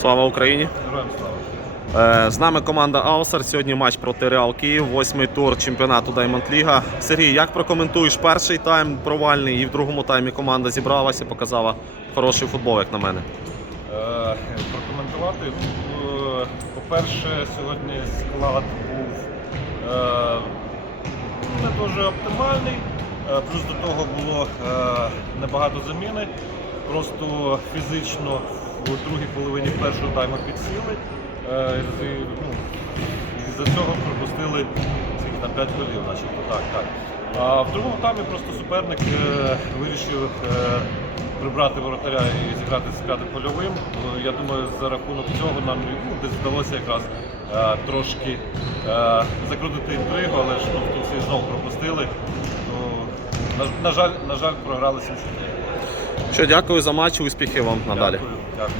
Слава Україні! Е, З нами команда Аусер. Сьогодні матч проти Реал Київ, восьмий тур чемпіонату Diamond Ліга. Сергій, як прокоментуєш перший тайм провальний і в другому таймі команда зібралася, показала хороший футбол, як на мене. Е, Прокоментувати. е, По-перше, сьогодні склад був не дуже оптимальний. Плюс до того було небагато заміни. Просто фізично в другій половині першого тайму підсіли. Е, ну, І за цього пропустили скільки там 5 голів, начебто так, так. А в другому таймі просто суперник е, вирішив е, прибрати воротаря і зіграти з п'ятим польовим. Е, Я думаю, за рахунок цього нам ну, десь вдалося якраз е, трошки е, закрутити інтригу, але ж ну, в кінці знову пропустили. То, на, на жаль, на жаль, програли 7 Що, дякую за матч, успіхів вам надалі. Дякую.